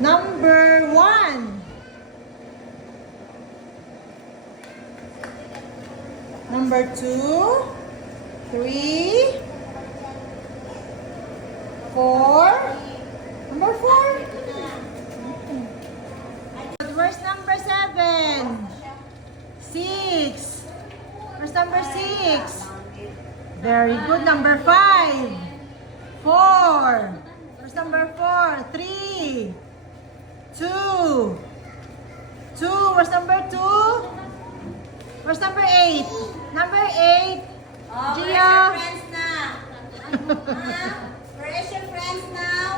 Number 1. Number 2, 3, 4. Number 4. Where's number 7? 6. Where's number 6? Very good. Number 5. 4. Where's number 4? 3. 2. 2. Where's number 2? Where's number 8? Number 8. Oh, Gia. where's your friends now? Where is your friends now?